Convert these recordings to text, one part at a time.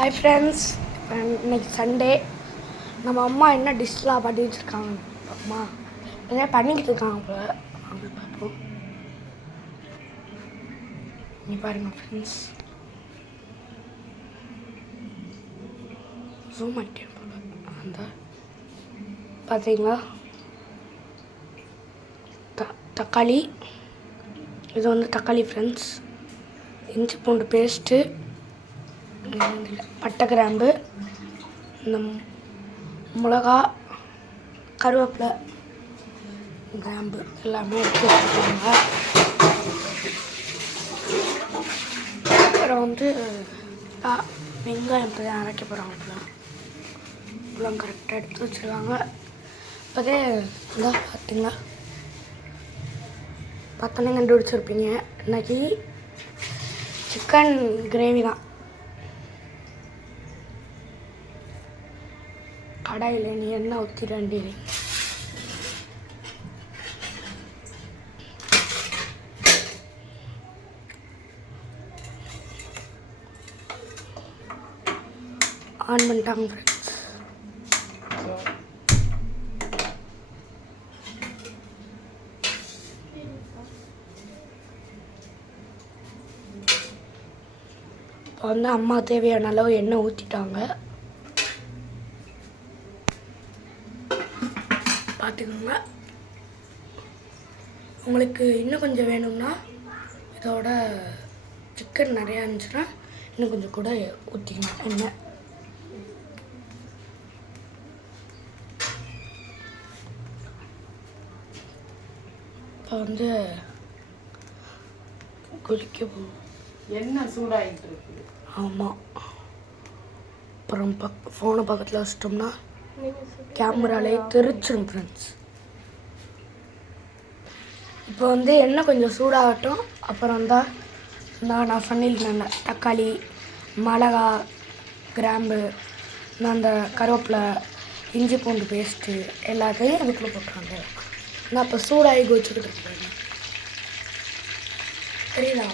Hi friends, இன்னைக்கு Sunday. நம்ம அம்மா என்ன டிஷ்லாம் பண்ணி வச்சுருக்காங்க. அம்மா என்ன பண்ணிக்கிட்டு இருக்காங்க போல. அவங்க பார்ப்போம். நீ பாருங்கள் ஃப்ரெண்ட்ஸ், ஜூம் பண்ணிட்டேன் போல. அந்த பார்த்தீங்களா, தக்காளி. இது வந்து தக்காளி ஃப்ரெண்ட்ஸ். இஞ்சி பூண்டு பேஸ்ட்டு, பட்டை கிராம்பு, இந்த மிளகா, கருவேப்பிலை, கிராம்பு எல்லாமே எடுத்து வச்சுருக்காங்க. அப்புறம் வந்து வெங்காயம் இப்போ தான் அரைக்க போகிறாங்க. இப்போலாம் கரெக்டாக எடுத்து வச்சுருக்காங்க. இப்போதே இந்தா பார்த்தீங்களா, பார்த்தோன்னே கண்டுபிடிச்சிருப்பீங்க. இன்னைக்கு சிக்கன் கிரேவி தான். கடாயில் நீ எண்ணெய் ஊற்றிட வேண்டியது. ஆன் பண்ணிட்டாங்க ஃப்ரெண்ட்ஸ். இப்போ வந்து அம்மா தேவையான அளவு எண்ணெய் ஊற்றிட்டாங்க. பார்த்துக்கோங்க. உங்களுக்கு இன்னும் கொஞ்சம் வேணும்னா, இதோட சிக்கன் நிறையா இருந்துச்சுன்னா இன்னும் கொஞ்சம் கூட ஊற்றிக்கலாம் எண்ணெய். இப்போ வந்து கொதிக்க போகும். எண்ணெய் சூடாகிட்டு இருக்கு. ஆமாம். அப்புறம் ஃபோனை பக்கத்தில் வச்சிட்டோம்னா கேமராலே தெரிச்சிடும் ஃப்ரெண்ட்ஸ். இப்போ வந்து எண்ணெய் கொஞ்சம் சூடாகட்டும். அப்புறம் தான் நான் சொன்னிருந்தேன், தக்காளி, மிளகா, கிராம்பு, அந்த கருவேப்பிலை, இஞ்சி பூண்டு பேஸ்ட்டு எல்லாத்தையும் அதுக்குள்ளே போட்டுறாங்க. நான் இப்போ சூடாகி கொதிச்சுக்கிட்டு இருக்கேன். தெரியுதா?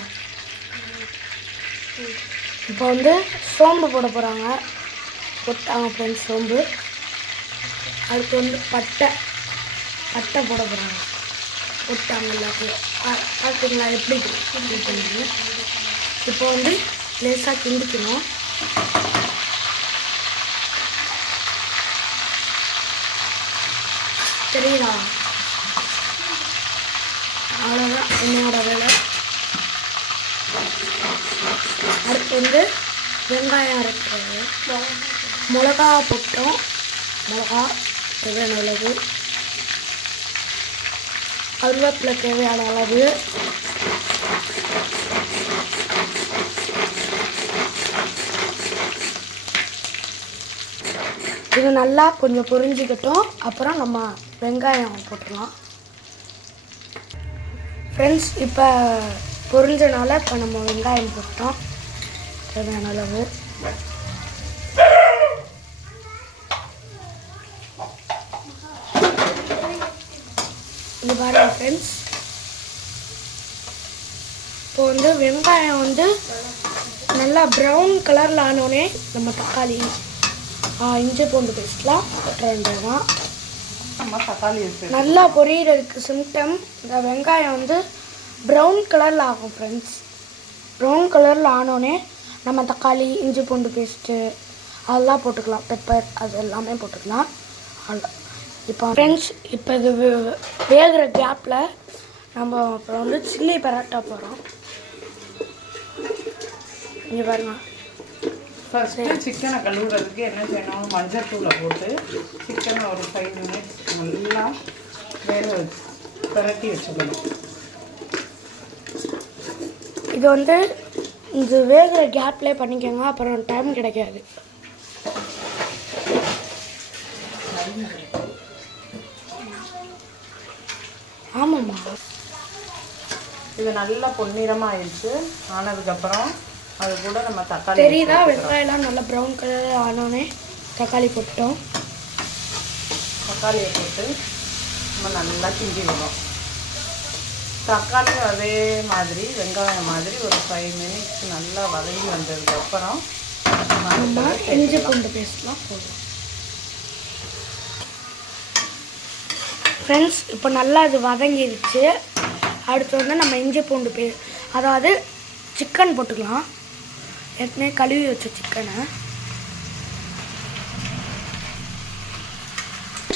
இப்போ வந்து சோம்பு போட போகிறாங்க. போட்டாங்க ஃப்ரெண்ட்ஸ் சோம்பு. அடுத்து வந்து பட்டை போட போகிறாங்க. போட்டாங்க எல்லாத்தையும். பார்த்தீங்களா எப்படி பண்ணுங்க. இப்போ வந்து லேசாக கிண்டிக்கணும். தெரியுதா? அவ்வளோதான் என்னோட வேலை. அடுத்து வந்து வெங்காயம் அரைக்கிறது. மிளகா போட்டோம். மிளகா தேவையான அளவு, கருவேப்பிலை தேவையான அளவு, இது நல்லா கொஞ்சம் பொரிஞ்சிக்கட்டும். அப்புறம் நம்ம வெங்காயம் போட்டுடலாம் ஃப்ரெண்ட்ஸ். இப்போ பொரிஞ்சனால இப்போ நம்ம வெங்காயம் போட்டோம் தேவையான அளவு. இது பாருங்க ஃப்ரெண்ட்ஸ். இப்போ வந்து வெங்காயம் வந்து நல்லா ப்ரௌன் கலரில் ஆனோடனே நம்ம தக்காளி, இஞ்சி பூண்டு பேஸ்ட்லாம் போட்ட வேண்டியதான். தக்காளி நல்லா பொரியறதுக்கு சிம்டம் இந்த வெங்காயம் வந்து ப்ரௌன் கலரில் ஆகும் ஃப்ரெண்ட்ஸ். ப்ரௌன் கலரில் ஆனோடனே நம்ம தக்காளி, இஞ்சி பூண்டு பேஸ்ட்டு அதெல்லாம் போட்டுக்கலாம். பெப்பர் அது எல்லாமே போட்டுக்கலாம். இப்போ ஃப்ரெண்ட்ஸ், இப்போ இது வேகிற கேப்பில் நம்ம அப்புறம் வந்து சில்லி பரோட்டா போகிறோம். இங்கே பாருங்க. ஃபஸ்ட்டு சிக்கனை கழுவுறதுக்கு என்ன செய்யணும், மஞ்சள் தூளை போட்டு சிக்கனை ஒரு 5 மினிட்ஸ் நல்லா வேக வச்சு பரட்டி வச்சுக்கணும். இது வந்து இது வேகிற கேப்லேயே பண்ணிக்கோங்க, அப்புறம் டைம் கிடைக்காது. ஆமாம்மா. இது நல்லா பொன்னிறமாக ஆயிடுச்சு. ஆனதுக்கப்புறம் அது கூட நம்ம தக்காளி தெரியுதா, வெங்காயம்லாம் நல்லா ப்ரௌன் கலர் ஆனோடனே தக்காளி போட்டோம். தக்காளியை போட்டு நம்ம நல்லா கிண்டி விடும். தக்காளி அதே மாதிரி வெங்காயம் மாதிரி ஒரு 5 மினிட்ஸ் நல்லா வதங்கி வந்ததுக்கப்புறம் நம்ம நம்ம இஞ்சி பூண்டு பேஸ்ட்லாம் போடுறோம். ஃப்ரெண்ட்ஸ் இப்போ நல்லா இது வதங்கிடுச்சு. அடுத்து வந்து நம்ம இஞ்சி பூண்டு அதாவது சிக்கன் போட்டுக்கலாம். ஏற்கனவே கழுவி வச்ச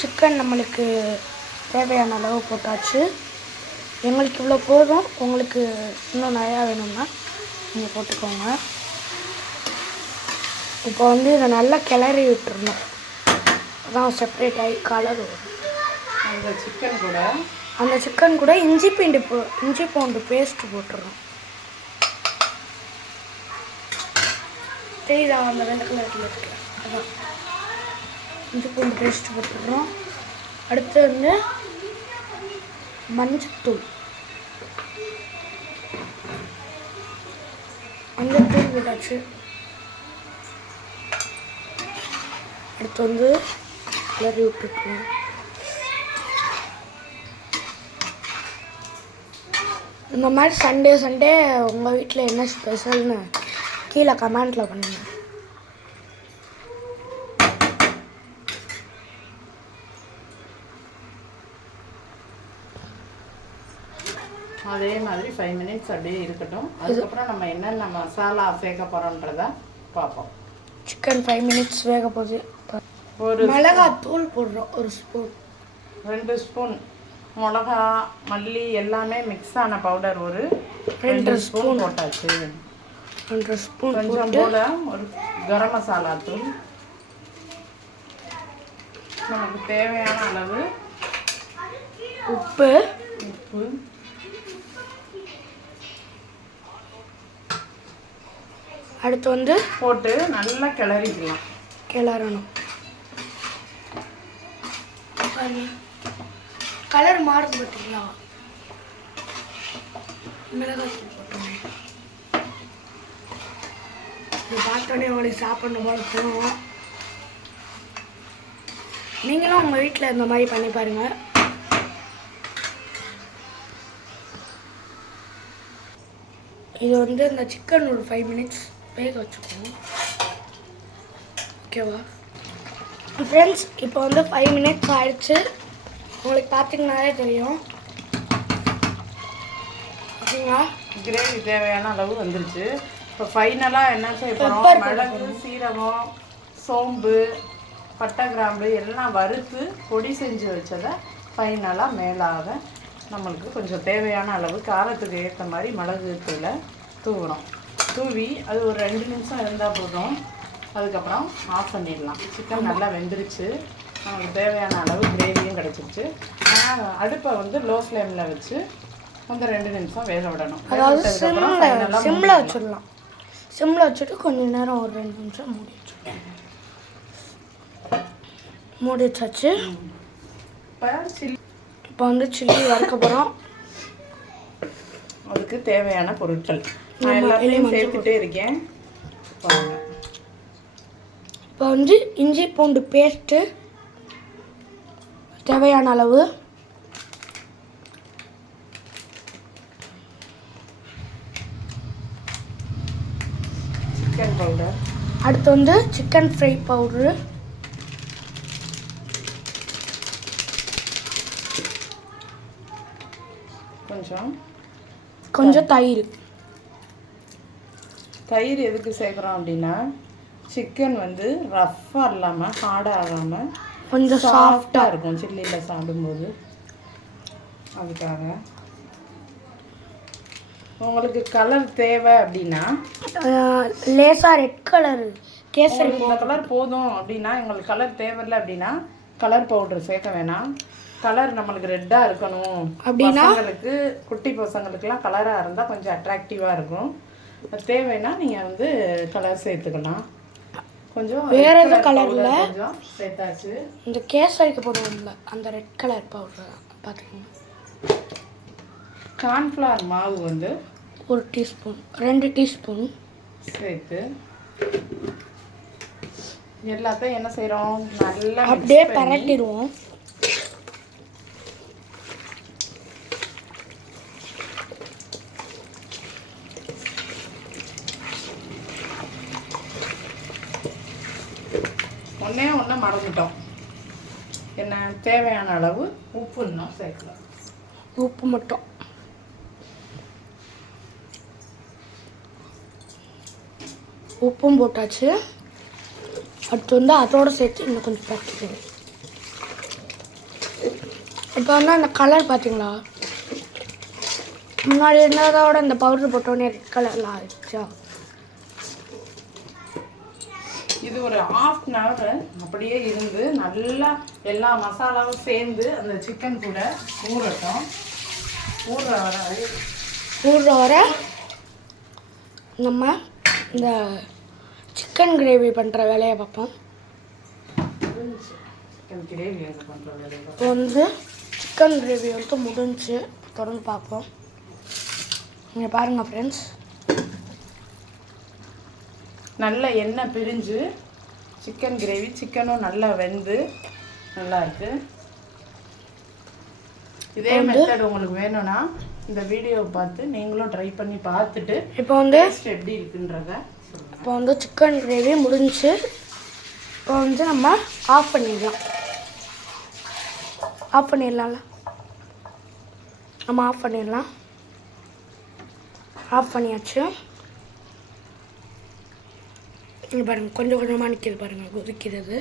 சிக்கன் நம்மளுக்கு தேவையான அளவு போட்டாச்சு. எங்களுக்கு இவ்வளோ போதும். உங்களுக்கு இன்னும் நிறையா வேணும்னா நீங்கள் போட்டுக்கோங்க. இப்போ வந்து இதை நல்லா கிளறி விட்டுறணும். அதான் செப்பரேட் ஆகி கலர் வரும். அந்த சிக்கன் கூட இஞ்சி பூண்டு பேஸ்ட்டு போட்டுறோம். தெரியுதா அந்த வெள்ளை கலரில் இருக்கு, அதான் இஞ்சி பூண்டு பேஸ்ட்டு போட்டுடுறோம். அடுத்து வந்து மஞ்சத்தூள் போட்டாச்சு. அடுத்து வந்து கிளறி விட்டுருக்கோம். இந்த மாதிரி சண்டே உங்கள் வீட்டில் என்ன ஸ்பெஷல்னு கீழே கமெண்ட்டில் பண்ணுங்க. அதே மாதிரி 5 மினிட்ஸ் அப்படியே இருக்கட்டும். அதுக்கப்புறம் நம்ம என்னென்ன மசாலா சேர்க்க போகிறோன்றத பார்ப்போம். சிக்கன் 5 மினிட்ஸ் வேக போகுது. ஒரு மிளகாத்தூள் போடுறோம், 1 ஸ்பூன். 2 ஸ்பூன் மிளகா, மல்லி எல்லாமே மிக்ஸ் ஆன பவுடர் ஒரு 2 ஸ்பூன் போட்டாச்சு. 2 ஸ்பூன் கொஞ்சம் போல ஒரு கரம் மசாலா தூள், நமக்கு தேவையான அளவு உப்பு. அடுத்து வந்து போட்டு நல்லா கிளறணும். கலர் மாறுது பார்த்தீங்களா? மிளகாத்தூள் போட்டோம். இது பார்த்தோன்னே உங்களுக்கு சாப்பிடணும் போல தோணும். நீங்களும் உங்கள் வீட்டில் இந்த மாதிரி பண்ணி பாருங்கள். இது வந்து இந்த சிக்கன் ஒரு 5 மினிட்ஸ் வேக வச்சுக்கணும். ஓகேவா ஃப்ரெண்ட்ஸ்? இப்போ வந்து 5 மினிட்ஸ் ஆயிடுச்சு. உங்களுக்கு பார்த்தீங்கன்னாலே தெரியும். ஓகேங்களா? கிரேவி தேவையான அளவு வந்துருச்சு. இப்போ ஃபைனலாக என்ன செய்ய போகிறோம்? மிளகு, சீரகம், சோம்பு, பட்டை, கிராம்பு எல்லாம் வறுத்து பொடி செஞ்சு வச்சதை ஃபைனலாக மேலாக நம்மளுக்கு கொஞ்சம் தேவையான அளவு காரத்துக்கு ஏற்ற மாதிரி மிளகு தூளை தூவுறோம். தூவி அது ஒரு 2 நிமிஷம் இருந்தால் போதும். அதுக்கப்புறம் ஆஃப் பண்ணிடலாம். சிக்கன் நல்லா வெந்துருச்சு. நமக்கு தேவையான அளவு கிரேவியும் கிடச்சிருச்சு. ஆனால் அடுப்பை வந்து லோ ஃப்ளேமில் வச்சு அந்த 2 நிமிஷம் வேக விடணும். அதாவது சிம்மில் வச்சிடலாம். சிம்மில் வச்சுட்டு கொஞ்சம் நேரம் ஒரு 2 நிமிஷம் மூடி வச்சாச்சு. இப்போ வந்து சில்லி வறுக்க போகிறோம். அதுக்கு தேவையான பொருட்கள் நான் எல்லாத்தையும் சேர்த்துட்டே இருக்கேன். இப்போ வந்து இஞ்சி பூண்டு பேஸ்ட்டு தேவையான அளவு, சிக்கன் பவுடர், அடுத்து வந்து சிக்கன் ஃப்ரை பவுட்ரு, கொஞ்சம் தயிர். தயிர் எதுக்கு சேர்க்குறோம் அப்படின்னா சிக்கன் வந்து ரஃப்பாக இல்லாமல் ஹார்டாக ஆகாமல் கொஞ்சம் சாஃப்டாக இருக்கும் சில்லியில் சாப்பிடும்போது. அதுக்காக உங்களுக்கு கலர் தேவை அப்படின்னா லேசாக ரெட் கலர் கேசரி கலர் போதும். அப்படின்னா எங்களுக்கு கலர் தேவையில்லை அப்படின்னா கலர் பவுடர் சேர்க்க வேணாம். கலர் நம்மளுக்கு ரெட்டாக இருக்கணும் அப்படின்னா பசங்களுக்கு, குட்டி பசங்களுக்குலாம் கலராக இருந்தால் கொஞ்சம் அட்ராக்டிவாக இருக்கும். தேவைன்னா நீங்கள் வந்து கலர் சேர்த்துக்கலாம். கொஞ்சம் வேற எது கலரில் கொஞ்சம் சேர்த்தாச்சு. இந்த கேசரிக்கு போடுவோம்ல அந்த ரெட் கலர் பவுடர் பார்த்துக்கோங்க. கார்ன்ஃப்ளவர் மாவு வந்து 1 டீஸ்பூன் 2 டீஸ்பூன் சேர்த்து எல்லாத்தையும் என்ன செய்கிறோம்? நல்லா அப்படியே பரட்டிடுவோம். ஒன்றே ஒன்று மறந்துட்டோம். என்ன தேவையான அளவு உப்பு இன்னும் சேர்க்கலாம். உப்பு மட்டும். உப்பும் போட்டாச்சு. அடுத்து வந்து அதோடு சேர்த்து இன்னும் கொஞ்சம் பரட்டிக்கணும். இப்போ வந்து அந்த கலர் பார்த்தீங்களா, முன்னாடி இருந்ததோட இந்த பவுடர் போட்டோடனே ரெட் கலரில் ஆயிடுச்சா. இது ஒரு 1/2 hour அப்படியே இருந்து நல்லா எல்லா மசாலாவும் சேர்ந்து அந்த சிக்கன் கூட ஊறட்டும். ஊறுற வர நம்ம இந்த சிக்கன் கிரேவி பண்ணுற வேலையை பார்ப்போம். சிக்கன் கிரேவி பண்ணுறது இப்போ வந்து சிக்கன் கிரேவி வந்து முடிஞ்சு தொடர்ந்து பார்ப்போம். நீங்கள் பாருங்கள் ஃப்ரெண்ட்ஸ், நல்ல எண்ணெய் பிரிஞ்சு சிக்கன் கிரேவி, சிக்கனும் நல்லா வெந்து நல்லா இருக்கு. இதே மெத்தட் உங்களுக்கு வேணும்னா இந்த வீடியோவை பார்த்து நீங்களும் ட்ரை பண்ணி பார்த்துட்டு இப்போ வந்து எப்படி இருக்குன்றத. இப்போ வந்து சிக்கன் கிரேவி முடிஞ்சு. இப்போ வந்து நம்ம ஆஃப் பண்ணிடலாம். நம்ம ஆஃப் பண்ணிடலாம். ஆஃப் பண்ணியாச்சு. இங்கே பாருங்கள், கொஞ்சம் கொஞ்சமாக நிற்கிது பாருங்கள் கொதிக்கிறது.